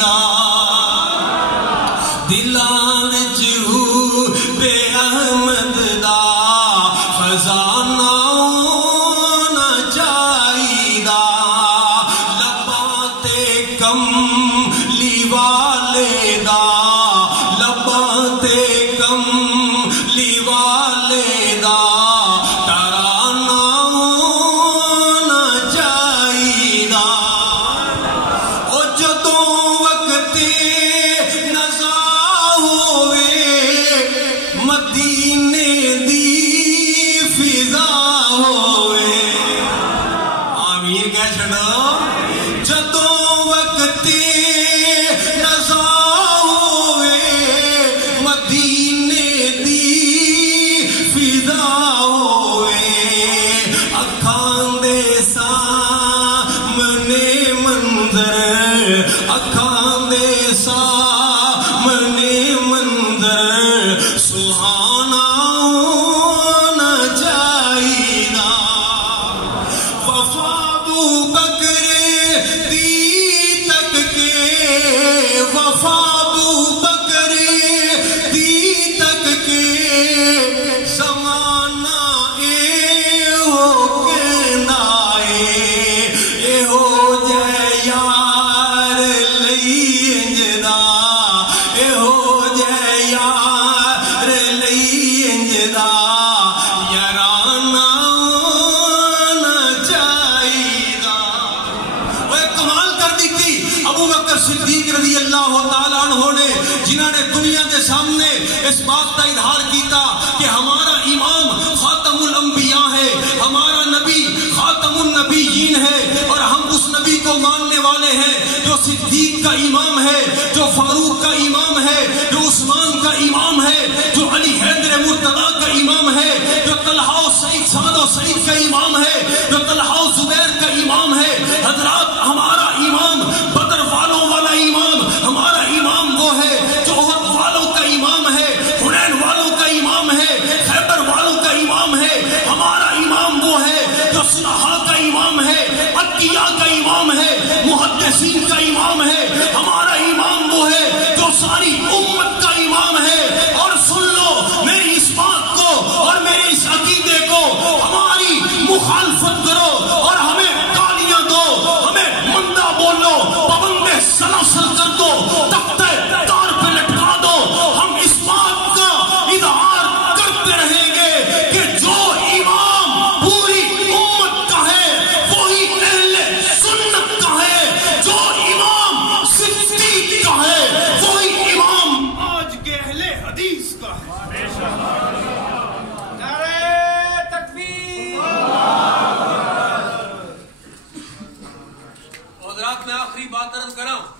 دا دلان وچ بے احمد دا خزانہ ہونا چاہیدا لباں تے کملی والے دا لباں تے کملی والے دا ترانہ ہونا چاہیدا او جدوں وقت نزا ہوئے مدینے دی فضا ہوئے آمین کہہ چھڑو جدوں وقت نزا ہوئے مدینے دی فضا ہوئے اکھاں دے سامنے منظر اکھاں دے سامنے منظر سہانا ہونا چاہیدا وفا ابو بکر دی تک کے وفا ابو بکر دی تک کے زمانہ اے ہو کہندا اے ہو جے یار لئی انجدا اے ہو جے یار لئی انجدا یارانہ ہونا چاہیدا وہ کمال کر دیتی ابو بکر صدیق رضی اللہ تعالیٰ عنہ نے جنہوں نے دنیا کے سامنے اس بات کا اظہار کیتا کہ ہمارا امام خاتم الانبیاء ہے ہمارا نبی خاتم النبیین ہے اور ہم اس نبی کو ماننے والے ہیں جو صدیق کا امام ہے جو فاروق کا امام ہے جو عثمان کا امام ہے جو علی حیدر مرتضیٰ کا امام ہے جو طلحہ و سعید سعد و سعید کا امام ہے جو طلحہ و زبیر کا امام ہے حضرات ہمارا امام بدر والوں والا امام ہمارا امام وہ ہے جو احد والوں کا امام ہے حنین والوں کا امام ہے خیبر والوں کا امام ہے ہمارا امام وہ ہے جو صلحاء کا امام ہے عتیہ کا امام ہے محدثین کا امام ہے ہمارا امام وہ ہے جو ساری امت کا امام ہے اور سن لو میری اس بات کو اور میرے اس عقیدے کو ہماری مخالفت کرو اور ہمیں گالیاں دو ہمیں مندہ بولو پابند سلاسل کر دو تختہ تار پہ لٹکا دو ہم اس بات کا اظہار کرتے رہیں گے کہ جو امام پوری امت کا ہے وہی اہل سنت کا ہے جو امام صدیق کا ہے وہی امام آج کے اہل حدیث کا ہے نعرہ تکبیر حضرات میں آخری بات عرض کراؤں